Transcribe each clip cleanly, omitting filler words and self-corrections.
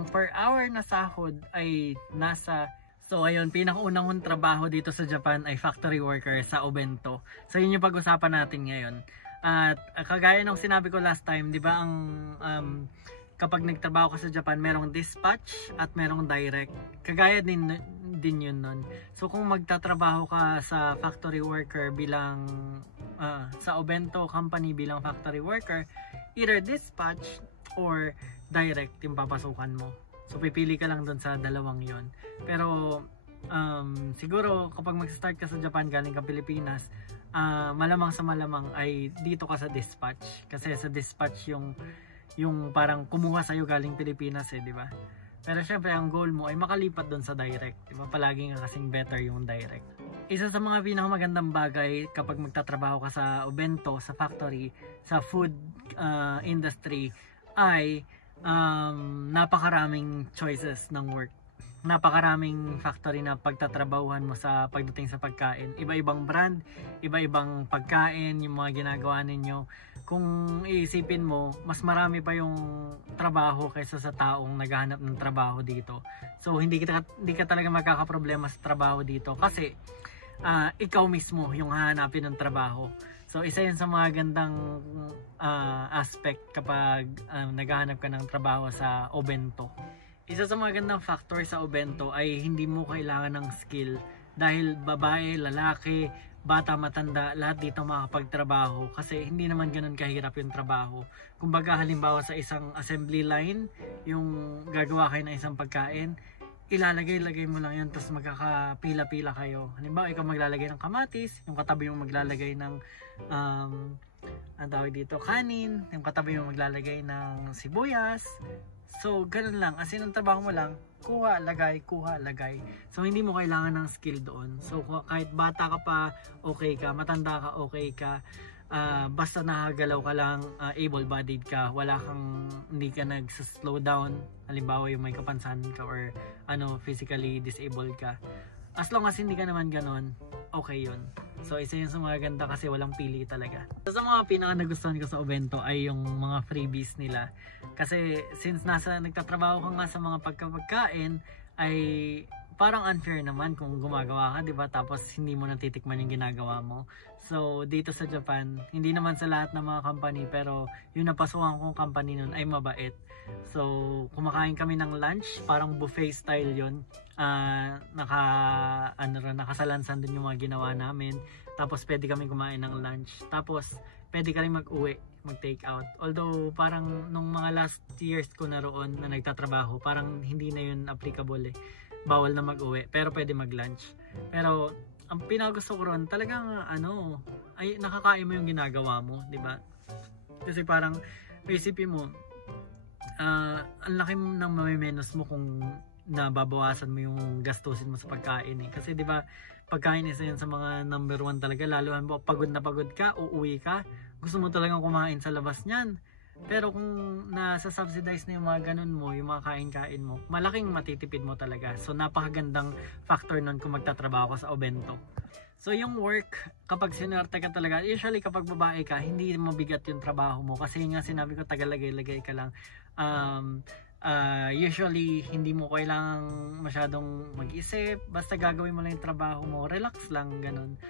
ang per hour na sahod ay nasa, so ayun, pinakaunang kong trabaho dito sa Japan ay factory worker sa Obento. So yun yung pag-usapan natin ngayon. At kagaya ng sinabi ko last time, di ba ang kapag nagtrabaho ka sa Japan, merong dispatch at merong direct. Kagaya din yun nun. So kung magtatrabaho ka sa factory worker bilang sa Obento company bilang factory worker, either dispatch or direct yung papasukan mo. So pipili ka lang doon sa dalawang yon. Pero siguro kapag mag-start ka sa Japan galing ka Pilipinas, malamang sa malamang ay dito ka sa dispatch. Kasi sa dispatch yung parang kumuha sa'yo galing Pilipinas di ba? Pero syempre ang goal mo ay makalipat doon sa direct, di ba? Palagi nga kasing better yung direct. Isa sa mga pinakamagandang bagay kapag magtatrabaho ka sa Obento, sa factory, sa food industry ay napakaraming choices ng work. Napakaraming factory na pagtatrabahuhan mo sa pagdating sa pagkain. Iba-ibang brand, iba-ibang pagkain, yung mga ginagawa ninyo. Kung iisipin mo, mas marami pa yung trabaho kaysa sa taong naghahanap ng trabaho dito. So hindi ka talaga magkakaproblema sa trabaho dito kasi ikaw mismo yung hahanapin ng trabaho. So isa yan sa mga gandang aspect kapag naghahanap ka ng trabaho sa Obento. Isa sa mga gandang factor sa Obento ay hindi mo kailangan ng skill dahil babae, lalaki, bata, matanda, lahat dito makakapagtrabaho kasi hindi naman ganun kahirap yung trabaho. Kumbaga halimbawa sa isang assembly line, yung gagawa kayo ng isang pagkain, ilalagay mo lang yan tapos magkakapila-pila kayo. Halimbawa ikaw maglalagay ng kamatis, yung katabi mo maglalagay ng ang tawag dito, kanin, yung katabi mo maglalagay ng sibuyas. So, ganun lang. As in, ang trabaho mo lang, kuha, lagay. So, hindi mo kailangan ng skill doon. So, kahit bata ka pa, okay ka. Matanda ka, okay ka. Basta nakagalaw ka lang, able-bodied ka. Hindi ka nag-slow down. Halimbawa, yung may kapansanan ka or physically disabled ka. As long as hindi ka naman ganun, okay yun. So isa yun sa mga ganda kasi walang pili talaga. So, sa mga pinaka-nagustuhan ko sa Obento ay yung mga freebies nila. Kasi since nagtatrabaho ka nga sa mga pagkain ay parang unfair naman kung gumagawa ka, 'di ba? Tapos hindi mo natitikman yung ginagawa mo. So dito sa Japan, hindi naman sa lahat ng mga company pero yung napasukan kong company nun ay mabait. So kumakain kami ng lunch, parang buffet style 'yon. Nakasalansan din yung mga ginawa namin. Tapos pwede kami kumain ng lunch. Tapos pwede ka rin mag-uwi, mag-take out. Although parang nung mga last years ko na roon na nagtatrabaho, parang hindi na yun applicable bawal na mag-uwi, pero pwede mag-lunch. Pero ang pinagusto ko ron talagang ay nakakain mo yung ginagawa mo, 'di ba? Kasi parang isipin mo ang laki ng mamimenos mo kung nababawasan mo yung gastusin mo sa pagkain kasi 'di ba pagkain isa yan sa mga number 1 talaga, lalo na pagod na pagod ka, uuwi ka, gusto mo talagang kumain sa labas niyan. Pero kung nasa-subsidize na yung mga ganun mo, yung mga kain-kain mo, malaking matitipid mo talaga. So napakagandang factor nun kung magtatrabaho ka sa Obento. So yung work, kapag sinerte ka talaga, usually kapag babae ka, hindi mabigat yung trabaho mo. Kasi nga sinabi ko, tagalagay-lagay ka lang. Usually hindi mo kailangang masyadong mag-isip, basta gagawin mo lang yung trabaho mo, relax lang, ganun.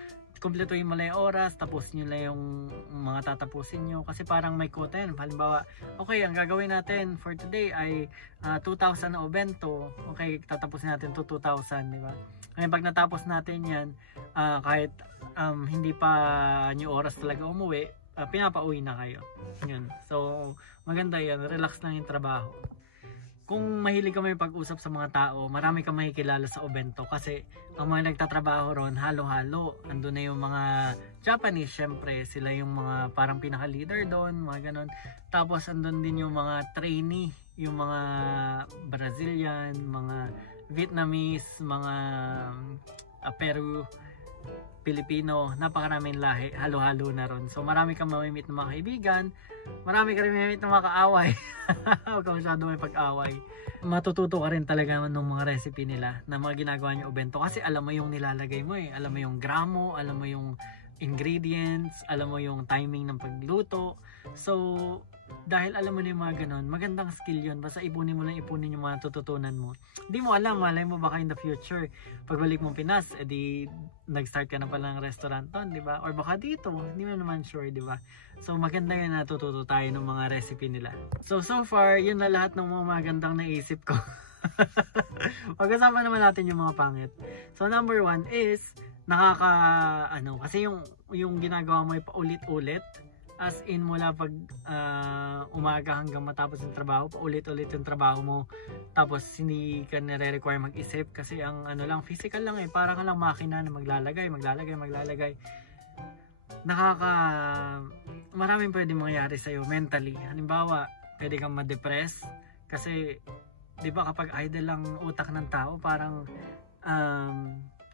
Kumpletuhin mo lang yung oras, tapos nyo lang yung mga tatapusin nyo kasi parang may quota yan. Halimbawa, okay, ang gagawin natin for today ay 2,000 na Obento. Okay, tatapusin natin to 2,000, di ba? Ngayon pag natapos natin yan, kahit hindi pa nyo oras talaga umuwi, pinapauwi na kayo. Yun. So maganda yan, relax lang yung trabaho. Kung mahilig ka may pag-usap sa mga tao, marami kang makikilala sa Obento kasi ang mga nagtatrabaho ron, halo-halo. Andun na yung mga Japanese, syempre, sila yung mga parang pinaka-leader doon, mga ganon. Tapos andun din yung mga trainee, yung mga Brazilian, mga Vietnamese, mga Peru, Pilipino, napakaraming lahi, halo-halo na ron. So marami kang mamimit ng mga kaibigan, marami ka rin mamimit ng mga kaaway. Huwag ka masyado may pag-away. Matututo ka rin talaga ng mga recipe nila na mga ginagawa niyo Obento kasi alam mo yung nilalagay mo alam mo yung gramo, alam mo yung ingredients, alam mo yung timing ng pagluto. So dahil alam mo na yung mga ganon, magandang skill yun. Basta ipunin mo lang, ipunin yung mga tututunan mo. Hindi mo alam, malay mo baka in the future, pagbalik mo Pinas, edi nag-start ka na pala ng restaurant doon, di ba? Or baka dito, hindi mo naman sure, di ba? So maganda yun, natututo tayo ng mga recipe nila. So far, yun na lahat ng mga magandang naisip ko. Pag-usapan naman natin yung mga pangit. So number 1 is, kasi yung ginagawa mo ay paulit-ulit. As in mula pag umaga hanggang matapos yung trabaho, paulit-ulit yung trabaho mo, tapos hindi ka nare-require mag-isip kasi ang lang, physical lang parang ka lang makina na maglalagay. Maraming pwede mangyari sa'yo mentally. Halimbawa, pwede kang ma-depress kasi di ba kapag idle lang utak ng tao, parang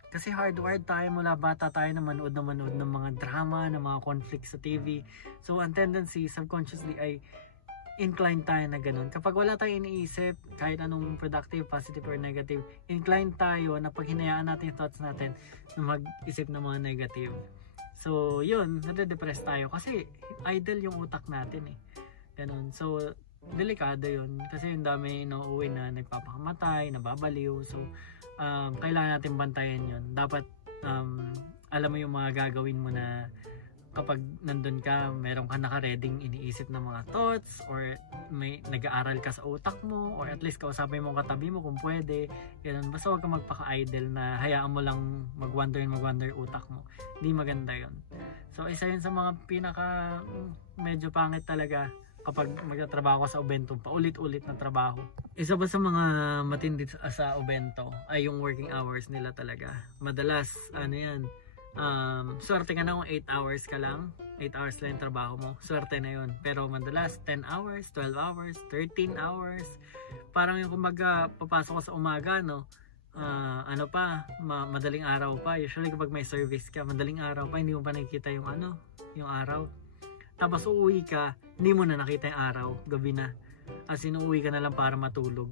kasi hardwired tayo mula bata tayo na manood ng mga drama, ng mga conflict sa TV. So ang tendency subconsciously ay inclined tayo na ganun. Kapag wala tayong iniisip, kahit anong productive, positive or negative, inclined tayo na pag hinayaan natin yung thoughts natin na mag-isip ng mga negative. So yun, nade-depress tayo kasi idle yung utak natin ganun. So delikado yun kasi yung dami nauuwi na nagpapakamatay, nababaliw. So kailangan natin bantayan yun. Dapat alam mo yung mga gagawin mo na kapag nandun ka, meron ka naka-reading iniisip ng mga thoughts or may nag-aaral ka sa utak mo or at least kausapin mo katabi mo kung pwede. Ganun. Basta huwag ka magpaka-idle na hayaan mo lang mag-wander utak mo. Hindi maganda yun. So isa yun sa mga pinaka medyo pangit talaga kapag magtatrabaho ka sa Obento, paulit-ulit na trabaho. Isa pa sa mga matindi sa Obento ay yung working hours nila talaga. Madalas, swerte ka na kung 8 hours ka lang. 8 hours lang yung trabaho mo. Swerte na yun. Pero madalas, 10 hours, 12 hours, 13 hours. Parang yung kumbaga, papasok ka sa umaga, madaling araw pa. Usually kapag may service ka, madaling araw pa, hindi mo pa nakikita yung araw. Tapos uuwi ka, hindi mo na nakita yung araw, gabi na. As in, uuwi ka na lang para matulog.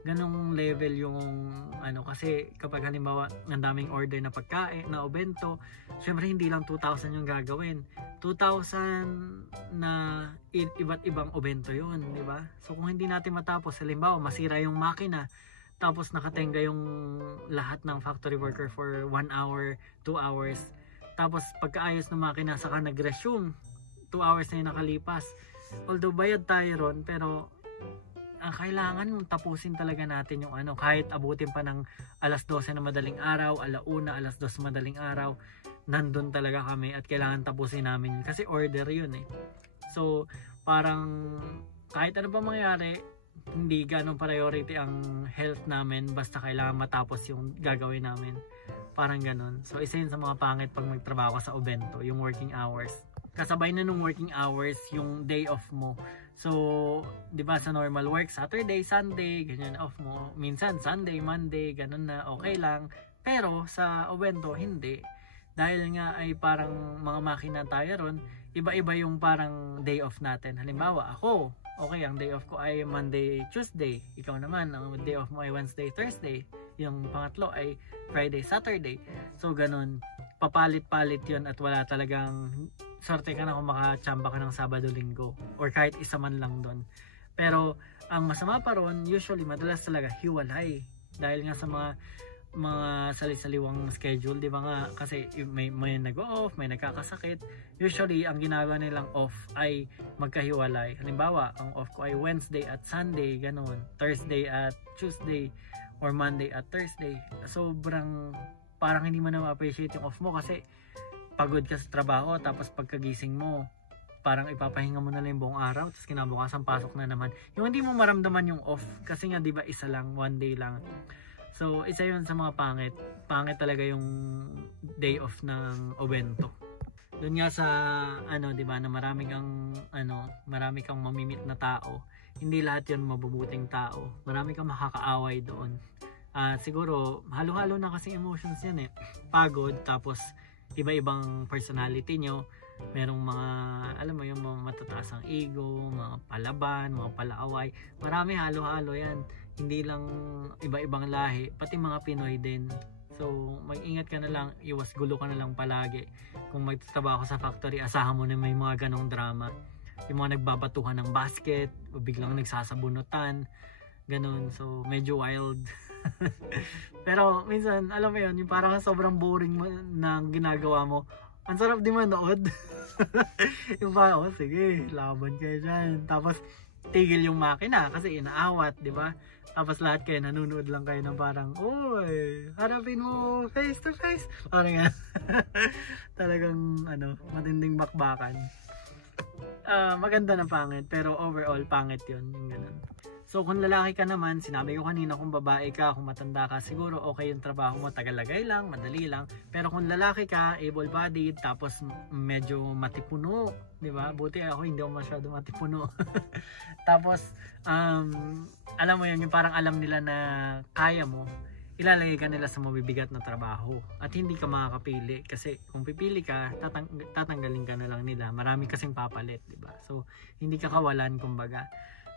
Ganong level yung kasi kapag halimbawa ang daming order na pagkain, na Obento, syempre hindi lang 2,000 yung gagawin. 2,000 na iba't ibang Obento yun, di ba? So kung hindi natin matapos, halimbawa masira yung makina, tapos nakatenga yung lahat ng factory worker for 1 hour, 2 hours. Tapos pagkaayos ng makina, saka nag-resume, 2 hours na yung nakalipas. Although bayad tayo ron, pero kailangan tapusin talaga natin yung kahit abutin pa ng alas 12 na madaling araw, alauna, alas 2 madaling araw, nandun talaga kami at kailangan tapusin namin kasi order yun So parang kahit ano pa mangyari, hindi ganong priority ang health namin, basta kailangan matapos yung gagawin namin. Parang ganon. So isa yun sa mga pangit pag magtrabaho ka sa Obento, yung working hours. Kasabay na nung working hours yung day off mo. So, 'di ba sa normal work, Saturday, Sunday, ganyan off mo. Minsan Sunday, Monday, ganun na okay lang. Pero sa Obento hindi. Dahil nga ay parang mga makina tayo ron, iba-iba yung parang day off natin. Halimbawa, ako, okay, ang day off ko ay Monday, Tuesday. Ikaw naman, ang day off mo ay Wednesday, Thursday. Yung pangatlo ay Friday, Saturday. So, ganun. Papalit-palit yun at wala talagang sorte ka na kung makachamba ka ng Sabado, Linggo or kahit isa man lang doon. Pero ang masama pa ron, usually madalas talaga hiwalay dahil nga sa mga sali-saliwang schedule, di ba nga, kasi may nag-off, may nagkakasakit. Usually ang ginagawa nilang off ay magkahiwalay. Halimbawa, ang off ko ay Wednesday at Sunday, ganun, Thursday at Tuesday or Monday at Thursday. Sobrang parang hindi mo na ma-appreciate yung off mo kasi pagod ka sa trabaho, tapos pagkagising mo parang ipapahinga mo na lang yung buong araw, tapos kinabukasan pasok na naman. Yung hindi mo maramdaman yung off kasi nga 'di ba isa lang, one day lang. So isa yun sa mga pangit talaga yung day off ng Obento. Doon nga sa 'di ba, na marami kang mamimit na tao. Hindi lahat 'yon mabubuting tao. Marami kang makakaaway doon. Siguro halo-halo na kasi emotions yan Pagod, tapos iba-ibang personality nyo. Merong mga, alam mo yung mga matataas ang ego, mga palaban, mga palaaway. Marami, halo-halo yan. Hindi lang iba-ibang lahi, pati mga Pinoy din. So, mag-ingat ka na lang, iwas gulo ka na lang palagi. Kung magtatrabaho ka sa factory, asahan mo na may mga ganong drama. yung mga nagbabatuhan ng basket o biglang nagsasabunutan, ganun. So medyo wild. Pero minsan alam mo yun, yung parang sobrang boring na ginagawa mo, ang sarap di manood. Yung ba, oh sige, laban kayo dyan, tapos tigil yung makina kasi inaawat, di ba? Tapos lahat kayo nanonood lang kayo ng parang, oy, harapin mo face to face, parang yan. Talagang matinding bakbakan. Maganda na pangit, pero overall pangit yun, yung ganun. So kung lalaki ka naman, sinabi ko kanina, kung babae ka, kung matanda ka, siguro okay yung trabaho mo, tagalagay lang, madali lang. Pero kung lalaki ka, able-bodied, tapos medyo matipuno, di ba? Buti ako hindi ako masyado matipuno. Tapos alam mo yun, yung parang alam nila na kaya mo, ilalagay ka nila sa mabibigat na trabaho at hindi ka makakapili, kasi kung pipili ka, tatanggalin ka na lang nila. Marami kasing papalit, di ba? So hindi ka kawalan, kumbaga.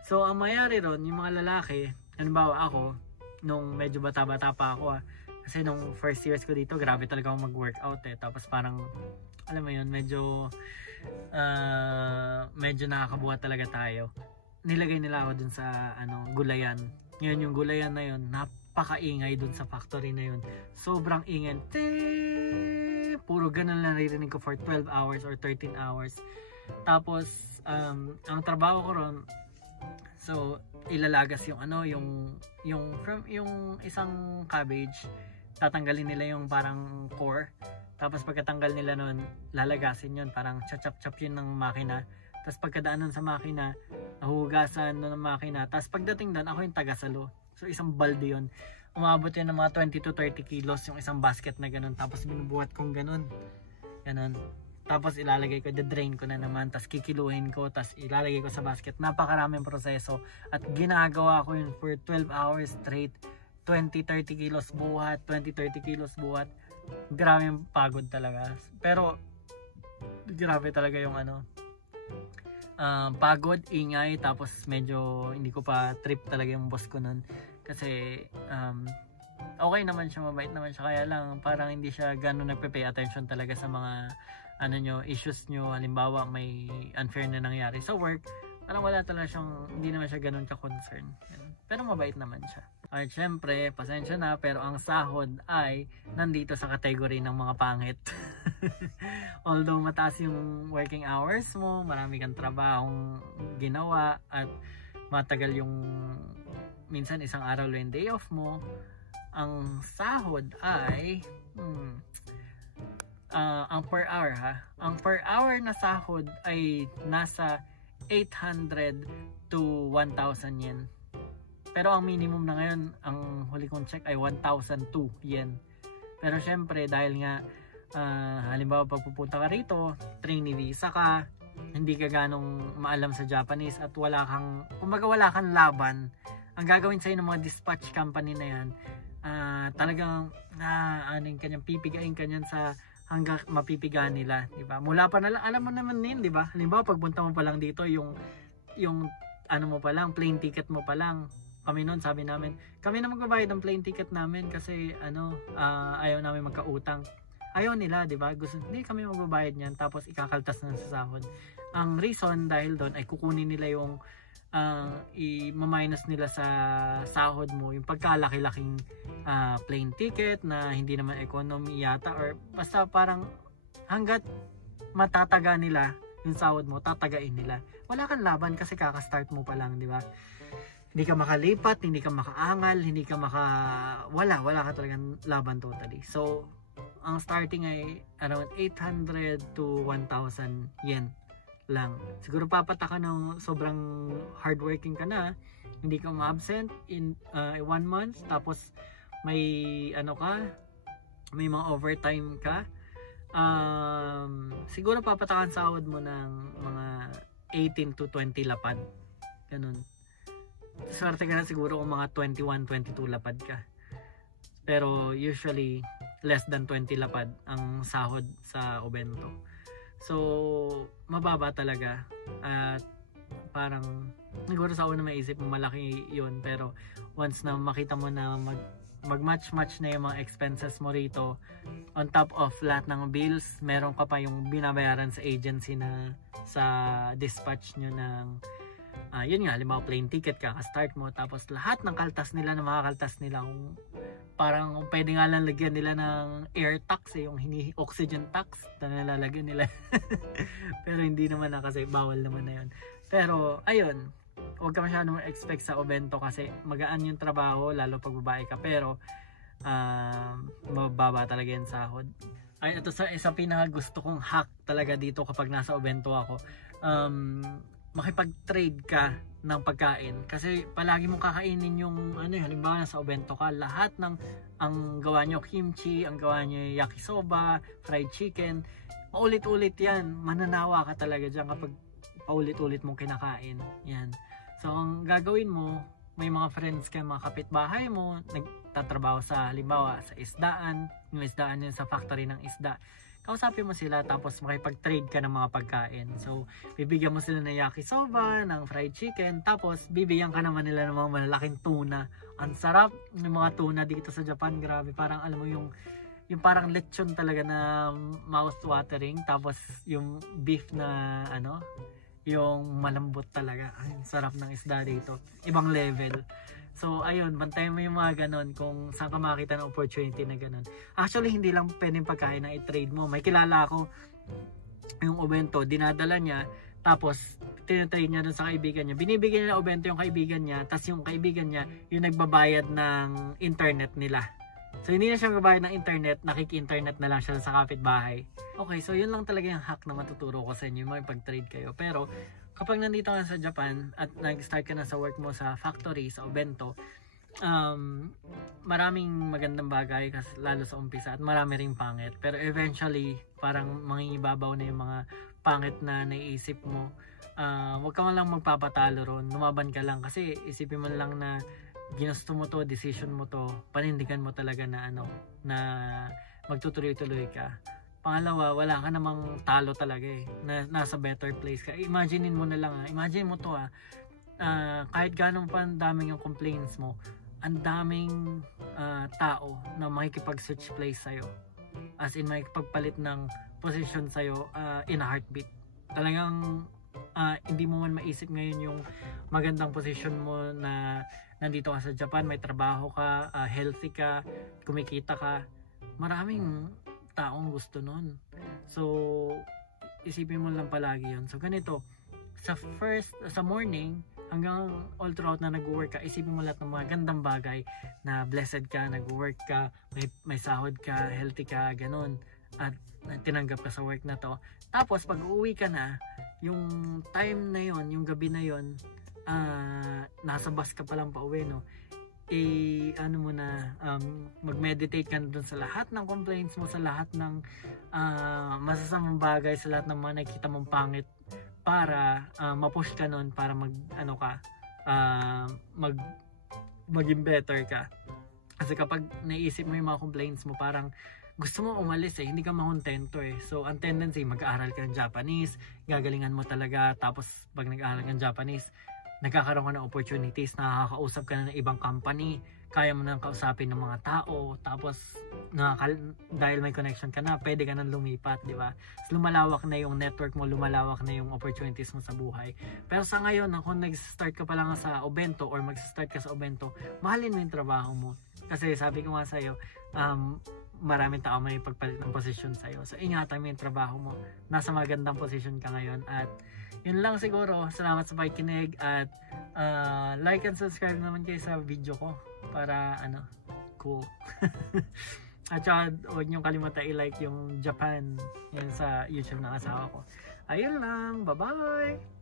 So ang mayari ron, yung mga lalaki, halimbawa ako, nung medyo bata-bata pa ako, kasi nung first years ko dito, grabe talaga ako mag-workout Tapos parang, alam mo yun, medyo nakakabuhat talaga tayo. Nilagay nila ako dun sa gulayan. Ngayon yung gulayan na yun, napakaingay dun sa factory na yun. Sobrang ingay. Puro ganun lang naririnig ko for 12 hours or 13 hours. Tapos ang trabaho ko ron, so ilalagas yung isang cabbage, tatanggalin nila yung parang core. Tapos pagkatanggal nila nun, lalagasin yun, parang chop yun ng makina. Tapos pagkadaan nun sa makina, nahugasan nun ng makina. Tapos pagdating doon, ako yung tagasalo. So isang balde yun. Umabot yun ng mga 20 to 30 kilos yung isang basket na ganun. Tapos binubuhat kong ganun. Tapos ilalagay ko, drain ko na naman, tapos kikiluhin ko, tapos ilalagay ko sa basket. Napakaraming proseso at ginagawa ko yun for 12 hours straight. 20-30 kilos buhat, 20-30 kilos buhat. Grabe yung pagod talaga. Pero grabe talaga yung pagod, ingay, tapos medyo hindi ko pa trip talaga yung boss ko nun. Kasi okay naman siya, mabait naman siya, kaya lang parang hindi siya gano'n nagpe-pay attention talaga sa mga issues nyo. Halimbawa may unfair na nangyari sa work, parang wala talaga siyang, hindi naman siya gano'n ka-concern. Pero mabait naman siya. At syempre, pasensya na, pero ang sahod ay nandito sa category ng mga pangit. Although mataas yung working hours mo, marami kang trabahong ginawa, at matagal yung minsan isang araw lang yung day off mo, ang sahod ay ang per hour ang per hour na sahod ay nasa 800 to 1,000 yen. Pero ang minimum na ngayon, ang huli kong check ay 1,002 yen. Pero syempre dahil nga halimbawa pag pupunta ka rito, trainee visa ka, hindi ka ganong maalam sa Japanese, at wala kang laban, ang gagawin sa'yo ng mga dispatch company na yan, talagang pipigain ka niyan sa hanggang mapipiga nila, di ba? Mula pa na lang, alam mo naman din, di ba? Halimbawa pagpunta mo pa lang dito, yung mo pa lang, plane ticket mo pa lang. Kami noon, sabi namin, kami na magbabayad ng plane ticket namin kasi ayaw namin magkautang. Ayaw nila, di ba? Hindi kami magbabayad niyan, tapos ikakaltas na sa sahod. Ang reason dahil doon ay kukunin nila yung i-minus nila sa sahod mo yung pagkalaki-laking plane ticket na hindi naman economy yata, or basta parang hanggat matataga nila yung sahod mo, tatagain nila. Wala kang laban kasi kaka-start mo pa lang, di ba? Hindi ka makalipat, hindi ka makaangal, wala ka talagang laban totally. So ang starting ay around 800 to 1,000 yen lang. Siguro papataka ng sobrang hardworking ka na, hindi ka ma-absent in 1 month, tapos may may mga overtime ka, siguro papatakan sahod mo ng mga 18 to 20 lapad, ganun. Swerte ka na siguro kung mga 21-22 lapad ka, pero usually less than 20 lapad ang sahod sa Obento. So mababa talaga, at parang siguro sa una maisip mo malaki yun, pero once na makita mo na mag-match na yung mga expenses mo rito. On top of lahat ng bills, meron ka pa yung binabayaran sa agency na sa dispatch nyo ng yun nga, halimbawa plane ticket ka, start mo, tapos lahat ng kaltas nila, na mga kaltas nila, kung parang pwede nga lang lagyan nila ng air tax, yung oxygen tax na nalalagyan nila. Pero hindi naman na, kasi bawal naman na yun. Pero ayun, huwag ka masyadong expect sa Obento kasi magaan yung trabaho, lalo pag babae ka, pero mababa talaga yung sahod. Ay, ito sa pinaka gusto kong hack talaga dito kapag nasa Obento ako, makipag-trade ka ng pagkain, kasi palagi mong kakainin yung halimbawa nasa Obento ka, lahat ng ang gawa nyo kimchi, ang gawa nyo yakisoba, fried chicken, paulit-ulit yan, mananawa ka talaga dyan kapag paulit-ulit mong kinakain yan. So ang gagawin mo, may mga friends ka, mga kapitbahay mo, nagtatrabaho sa halimbawa sa isdaan, yung isdaan yun sa factory ng isda, kausapin mo sila, tapos makipag-trade ka ng mga pagkain. So, bibigyan mo sila ng yakisoba, ng fried chicken, tapos bibigyan ka naman nila ng mga malalaking tuna. Ang sarap ng mga tuna dito sa Japan, grabe. Parang alam mo yung parang lechon talaga na mouth-watering, tapos yung beef na yung malambot talaga. Ay, sarap ng isda dito. Ibang level. So, ayun, bantayan mo yung mga ganon kung saan ka makita ng opportunity na ganon. Actually, hindi lang pwedeng pagkain na i-trade mo. May kilala ako, yung Obento, dinadala niya, tapos tinatrade niya dun sa kaibigan niya. Binibigyan niya Obento yung kaibigan niya, tapos yung kaibigan niya, yung nagbabayad ng internet nila. So, hindi na siya magbabayad ng internet, nakiki-internet na lang siya sa kapitbahay. Okay, so yun lang talaga yung hack na matuturo ko sa inyo, makipag-trade kayo. Pero, kapag nandito ka sa Japan at nag-start ka na sa work mo sa factory, sa Obento, maraming magandang bagay, kasi lalo sa umpisa, at marami ring pangit. Pero eventually, parang mangingibabaw na yung mga pangit na naiisip mo. Huwag ka man lang magpapatalo ron, lumaban ka lang, kasi isipin mo lang na ginusto mo to, decision mo to, panindigan mo talaga na na magtutuloy-tuloy ka. Pangalawa, wala ka namang talo talaga na nasa better place ka. Imaginein mo na lang imagine mo to kahit ganong pa daming yung complaints mo, ang daming tao na makikipag-switch place sa'yo. As in, makikipagpalit ng position sa'yo in a heartbeat. Talagang hindi mo man maisip ngayon yung magandang position mo na nandito ka sa Japan, may trabaho ka, healthy ka, kumikita ka. Maraming taong gusto nun. So, isipin mo lang palagi yun. So, ganito, sa morning, hanggang all throughout na nag-work ka, isipin mo lahat ng mga gandang bagay na blessed ka, nag-work ka, may sahod ka, healthy ka, ganun. At tinanggap ka sa work na to. Tapos, pag uuwi ka na, yung time na yon, yung gabi na yon, nasa bus ka palang pa uwi, no? Mag-meditate ka na dun sa lahat ng complaints mo, sa lahat ng masasamang bagay, sa lahat ng mga nakikita mong pangit, para mapush ka nun, para maging better ka. Kasi kapag naisip mo yung mga complaints mo, parang gusto mo umalis hindi ka makontento So, ang tendency, mag-aaral ka ng Japanese, gagalingan mo talaga, tapos pag nag-aaral ka ng Japanese, nagkakaroon ka ng opportunities, nakakausap ka na ng ibang company, kaya mo nang kausapin ng mga tao, tapos dahil may connection ka na, pwede ka nang lumipat, di ba? So, lumalawak na yung network mo, lumalawak na yung opportunities mo sa buhay. Pero sa ngayon, kung nag-start ka pa lang sa Obento or mag-start ka sa Obento, mahalin mo yung trabaho mo. Kasi sabi ko nga sa'yo, maraming tao may pagpalit ng posisyon sa'yo. So, ingatan mo yung trabaho mo. Nasa magandang posisyon ka ngayon. At yun lang siguro. Salamat sa pakikinig. At like and subscribe naman kayo sa video ko. Para cool. At saka huwag niyong kalimutan i-like yung Japan. Yan sa YouTube ng asawa ko. Ayun lang. Bye-bye!